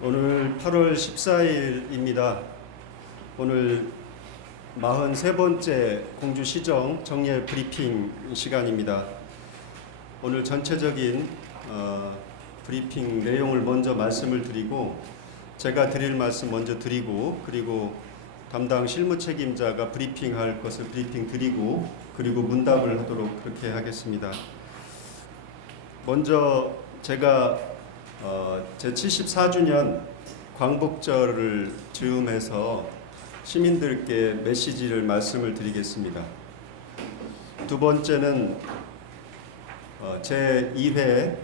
오늘 8월 14일입니다. 오늘 43번째 공주시정 정례 브리핑 시간입니다. 오늘 전체적인 어, 브리핑 내용을 먼저 말씀을 드리고 제가 드릴 말씀 먼저 드리고 그리고 담당 실무 책임자가 브리핑할 것을 브리핑 드리고 그리고 문답을 하도록 그렇게 하겠습니다. 먼저 제가 어, 제 74주년 광복절을 즈음해서 시민들께 메시지를 말씀을 드리겠습니다. 두 번째는 어, 제 2회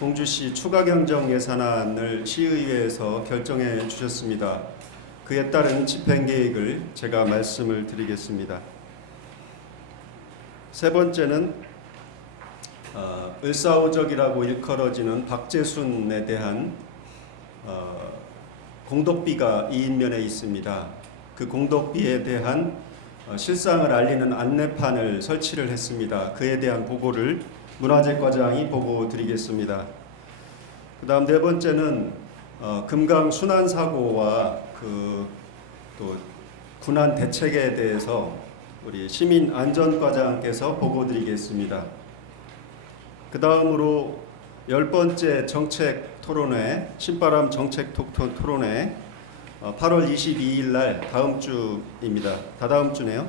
공주시 추가 경정 예산안을 시의회에서 결정해 주셨습니다. 그에 따른 집행 계획을 제가 말씀을 드리겠습니다. 세 번째는 어, 을사오적이라고 일컬어지는 박재순에 대한 어, 공덕비가 이인면에 있습니다. 그 공덕비에 대한 어, 실상을 알리는 안내판을 설치를 했습니다. 그에 대한 보고를 문화재과장이 보고 드리겠습니다. 그 다음 네 번째는 어, 금강 순환 사고와 그 또 군안 대책에 대해서 우리 시민 안전과장께서 보고 드리겠습니다. 그 다음으로 열 번째 정책 토론회 신바람 정책 톡 토론회 어, 8월 22일 날 다음 주입니다. 다다음 주네요.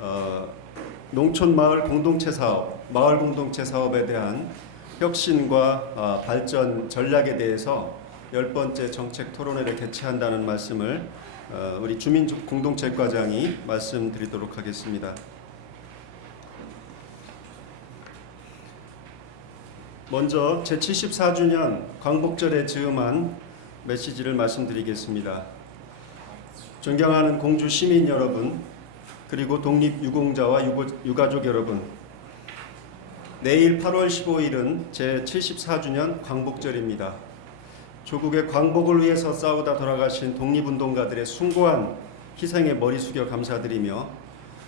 어, 농촌 마을 공동체 사업, 마을 공동체 사업에 대한 혁신과 어, 발전 전략에 대해서 열 번째 정책 토론회를 개최한다는 말씀을 어, 우리 주민 공동체 과장이 말씀드리도록 하겠습니다. 먼저 제 74주년 광복절에 즈음한 메시지를 말씀드리겠습니다. 존경하는 공주 시민 여러분, 그리고 독립유공자와 유가족 여러분, 내일 8월 15일은 제 74주년 광복절입니다. 조국의 광복을 위해서 싸우다 돌아가신 독립운동가들의 숭고한 희생에 머리 숙여 감사드리며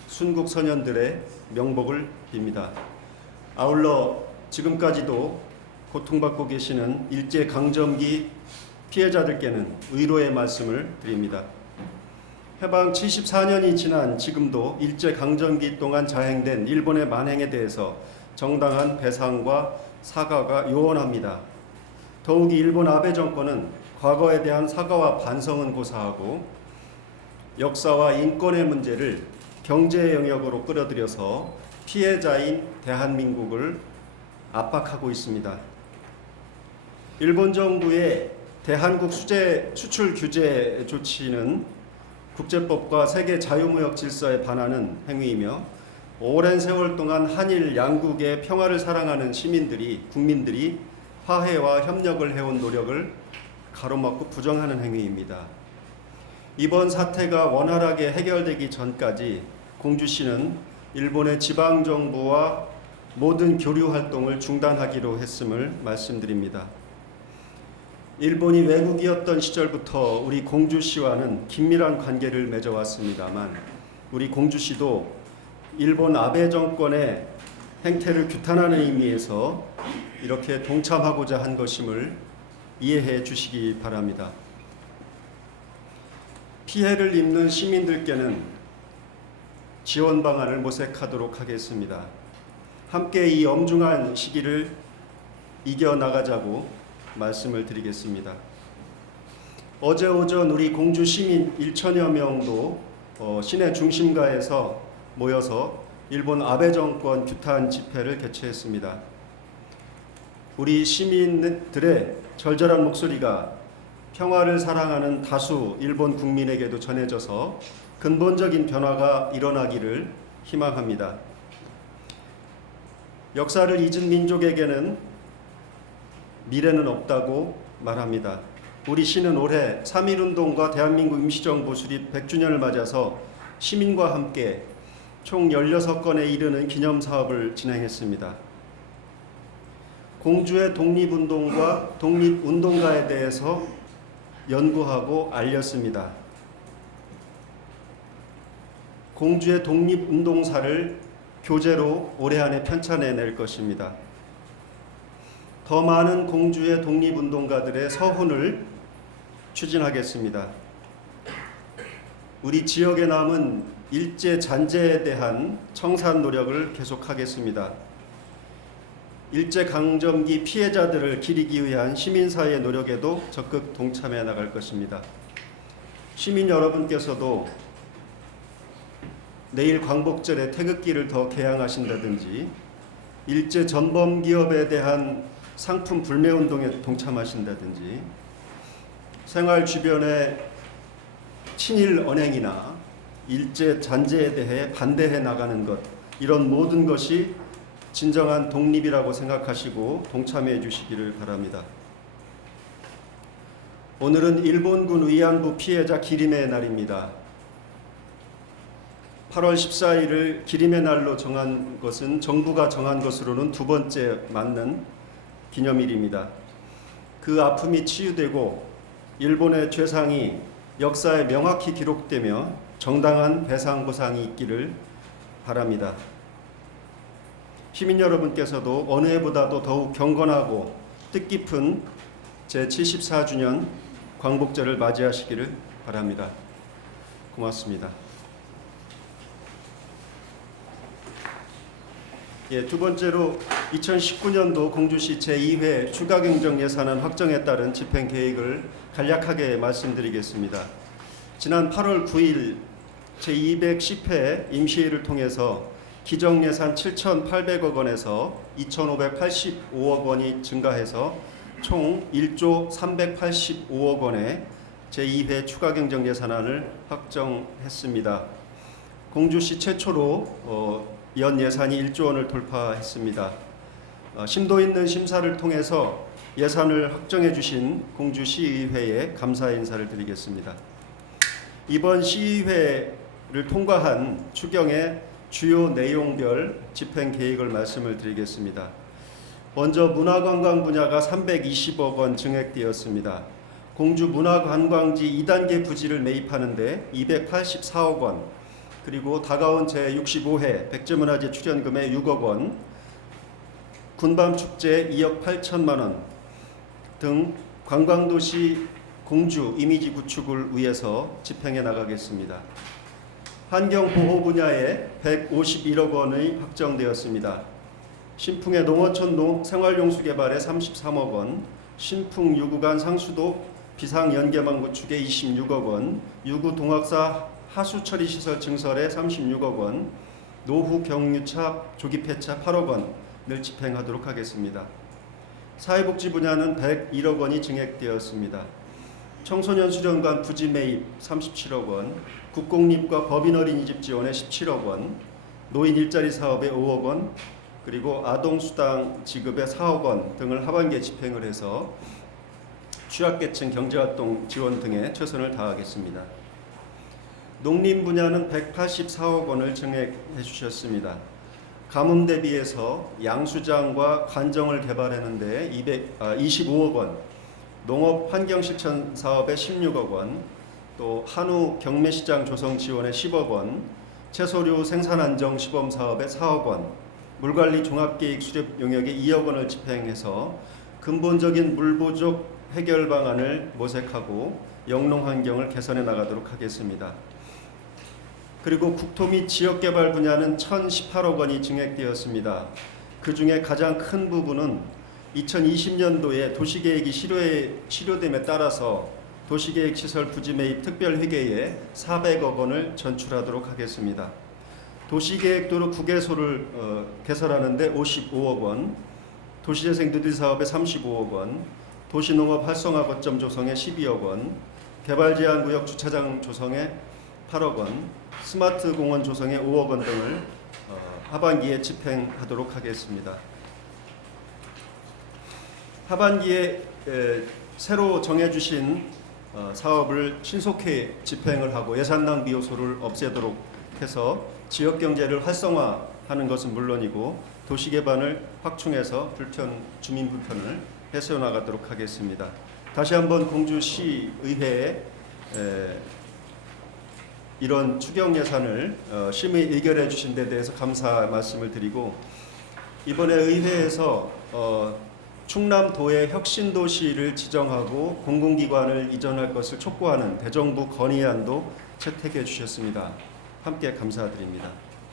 순국 선연들의 명복을 빕니다. 아울러 지금까지도 고통받고 계시는 일제 강점기 피해자들께는 의로의 말씀을 드립니다. 해방 74년이 지난 지금도 일제 강점기 동안 자행된 일본의 만행에 대해서 정당한 배상과 사과가 요원합니다. 더욱이 일본 아베 정권은 과거에 대한 사과와 반성은 고사하고 역사와 인권의 문제를 경제 영역으로 끌어들여서 피해자인 대한민국을 압박하고 있습니다. 일본 정부의 대한국 수제 수출 규제 조치는 국제법과 세계 자유무역 질서에 반하는 행위이며 오랜 세월 동안 한일 양국의 평화를 사랑하는 시민들이 국민들이 화해와 협력을 해온 노력을 가로막고 부정하는 행위입니다. 이번 사태가 원활하게 해결되기 전까지 공주시는 일본의 지방 정부와 모든 교류 활동을 중단하기로 했음을 말씀드립니다. 일본이 외국이었던 시절부터 우리 공주시와는 긴밀한 관계를 맺어왔습니다만 우리 공주시도 일본 아베 정권의 행태를 규탄하는 의미에서 이렇게 동참하고자 한 것임을 이해해 주시기 바랍니다. 피해를 입는 시민들께는 지원 방안을 모색하도록 하겠습니다. 함께 이 엄중한 시기를 이겨나가자고 말씀을 드리겠습니다. 어제 오전 우리 공주 시민 1천여 명도 어, 시내 중심가에서 모여서 일본 아베 정권 규탄 집회를 개최했습니다. 우리 시민들의 절절한 목소리가 평화를 사랑하는 다수 일본 국민에게도 전해져서 근본적인 변화가 일어나기를 희망합니다. 역사를 잊은 민족에게는 미래는 없다고 말합니다. 우리 시는 올해 3.1운동과 대한민국 임시정부 수립 100주년을 맞아서 시민과 함께 총 16건에 이르는 기념사업을 진행했습니다. 공주의 독립운동과 독립운동가에 대해서 연구하고 알렸습니다. 공주의 독립운동사를 교재로 올해 안에 편찬해 낼 것입니다. 더 많은 공주의 독립운동가들의 서훈을 추진하겠습니다. 우리 지역에 남은 일제 잔재에 대한 청산 노력을 계속하겠습니다. 일제 강점기 피해자들을 기리기 위한 시민사회 노력에도 적극 동참해 나갈 것입니다. 시민 여러분께서도 내일 광복절에 태극기를 더 개양하신다든지 일제 전범 기업에 대한 상품 불매 운동에 동참하신다든지 생활 주변에 친일 언행이나 일제 잔재에 대해 반대해 나가는 것 이런 모든 것이 진정한 독립이라고 생각하시고 동참해 주시기를 바랍니다. 오늘은 일본군 위안부 피해자 기림의 날입니다. 8월 14일을 기림의 날로 정한 것은 정부가 정한 것으로는 두 번째 맞는 기념일입니다. 그 아픔이 치유되고 일본의 죄상이 역사에 명확히 기록되며 정당한 배상 보상이 있기를 바랍니다. 시민 여러분께서도 어느 해보다도 더욱 경건하고 뜻깊은 제 74주년 광복절을 맞이하시기를 바랍니다. 고맙습니다. 예, 두 번째로 2019년도 공주시 제2회 추가 경정 예산안 확정에 따른 집행 계획을 간략하게 말씀드리겠습니다. 지난 8월 9일 제210회 임시회를 통해서 기정 예산 7,800억 원에서 2,585억 원이 증가해서 총 1조 385억 원의 제2회 추가 경정 예산안을 확정했습니다. 공주시 최초로 어, 연 예산이 1조 원을 돌파했습니다. 어, 심도 있는 심사를 통해서 예산을 확정해 주신 공주시의회에 감사 인사를 드리겠습니다. 이번 시의회를 통과한 추경의 주요 내용별 집행 계획을 말씀을 드리겠습니다. 먼저 문화관광 분야가 320억 원 증액되었습니다. 공주 문화관광지 2단계 부지를 매입하는데 284억 원, 그리고 다가온 제65회 백제문화재 출연금에 6억 원, 군밤 축제 2억 8천만 원 등 관광도시 공주 이미지 구축을 위해서 집행해 나가겠습니다. 환경 보호 분야에 151억 원의 확정되었습니다. 신풍의 농어촌 농 생활용수 개발에 33억 원, 신풍 유구간 상수도 비상 연계망 구축에 26억 원, 유구 동학사 하수 처리 시설 증설에 36억 원, 노후 경유차 조기 폐차 8억 원을 집행하도록 하겠습니다. 사회복지 분야는 101억 원이 증액되었습니다. 청소년 수련관 부지 매입 37억 원, 국공립과 법인 어린이집 지원에 17억 원, 노인 일자리 사업에 5억 원, 그리고 아동 수당 지급에 4억 원 등을 하반기에 집행을 해서 취약계층 경제활동 지원 등에 최선을 다하겠습니다. 농림 분야는 184억 원을 증액해 주셨습니다. 가뭄 대비해서 양수장과 관정을 개발하는데 200, 아, 25억 원, 농업 환경 실천 사업에 16억 원, 또 한우 경매시장 조성 지원에 10억 원, 채소류 생산 안정 시범 사업에 4억 원, 물관리 종합계획 수립 용역에 2억 원을 집행해서 근본적인 물 부족 해결 방안을 모색하고 영농 환경을 개선해 나가도록 하겠습니다. 그리고 국토 및 지역개발 분야는 1,018억 원이 증액되었습니다. 그 중에 가장 큰 부분은 2020년도에 도시계획이 실효에, 실효됨에 따라서 도시계획 시설 부지 매입 특별 회계에 400억 원을 전출하도록 하겠습니다. 도시계획도로 국외소를 어, 개설하는데 55억 원, 도시재생 누리 사업에 35억 원, 도시농업 활성화 거점 조성에 12억 원, 개발 제한 구역 주차장 조성에 8억 원, 스마트 공원 조성에 5억 원 등을 어, 하반기에 집행하도록 하겠습니다. 하반기에 에, 새로 정해주신 어, 사업을 신속히 집행을 하고 예산 낭비 요소를 없애도록 해서 지역 경제를 활성화하는 것은 물론이고 도시 개발을 확충해서 불편 주민 불편을 해소해 나가도록 하겠습니다. 다시 한번 공주시 의회에 에, 이런 추경 예산을 어, 심의 의결해 주신 데 대해서 감사 말씀을 드리고 이번에 의회에서 어, 충남도의 혁신도시를 지정하고 공공기관을 이전할 것을 촉구하는 대정부 건의안도 채택해 주셨습니다. 함께 감사드립니다.